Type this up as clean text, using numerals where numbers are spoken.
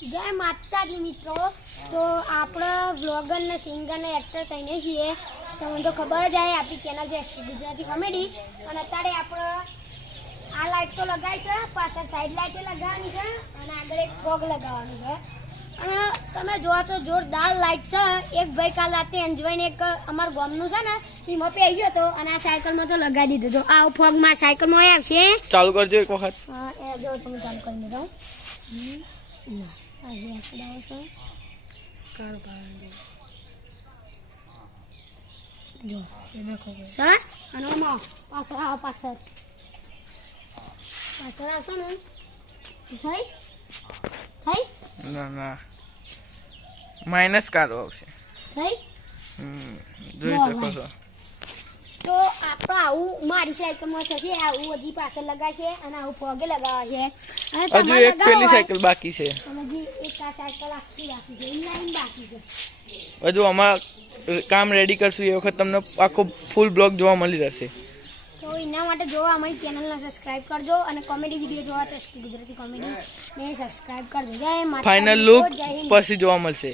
જય માતાજી મિત્રો, તો આપણે વ્લોગર ને સિંગર ને એક્ટર થઈને છીએ. તમને તો ખબર જ આવે આપણી ચેનલ છે ગુજરાતી કોમેડી. અને અત્યારે આપણે આ લાઈટ તો લગાવી છે, પાછળ સાઈડ લાઈટ લગાવવાની છે અને આગળ એક ફોગ લગાવવાનું છે. અને તમે જોવા તો જોરદાર લાઈટ છે. એક ભાઈ કાલ રાતે એન્જોયને એક અમારા ગામનું છે ને એમાં પે આવી ગયો હતો અને આ સાયકલમાં તો લગાવી દીધું. તો આ ફોગમાં સાયકલમાં આવશે. ચાલુ કરજો એક વખત. હા એ જો તમે ચાલુ કરી દો. જો સર અને પાછળ આવો, પાછળ આવશો ને થઈ ના ના માઇનસ કાઢો આવશે. થઈ જોઈ શકો છો. તો આપણે આવું મારી સાયકલમાં થશે, આવું હજી પાછળ લગાવશે અને આવું પગે લગાવવા છે. હજુ એક પેલી સાયકલ બાકી છે. હજી એક આ સાયકલ આખી બાકી છે, ઇનલાઈન બાકી છે. હજુ અમાર કામ રેડી કરશું એ વખત તમને આખો ફૂલ બ્લોગ જોવા મળી રહેશે. તો એના માટે જોવા અમારી ચેનલને સબસ્ક્રાઇબ કરજો અને કોમેડી વિડીયો જોવા તો ગુજરાતી કોમેડી ને સબસ્ક્રાઇબ કરજો. જય માતા. ફાઇનલ લુક પછી જોવા મળશે.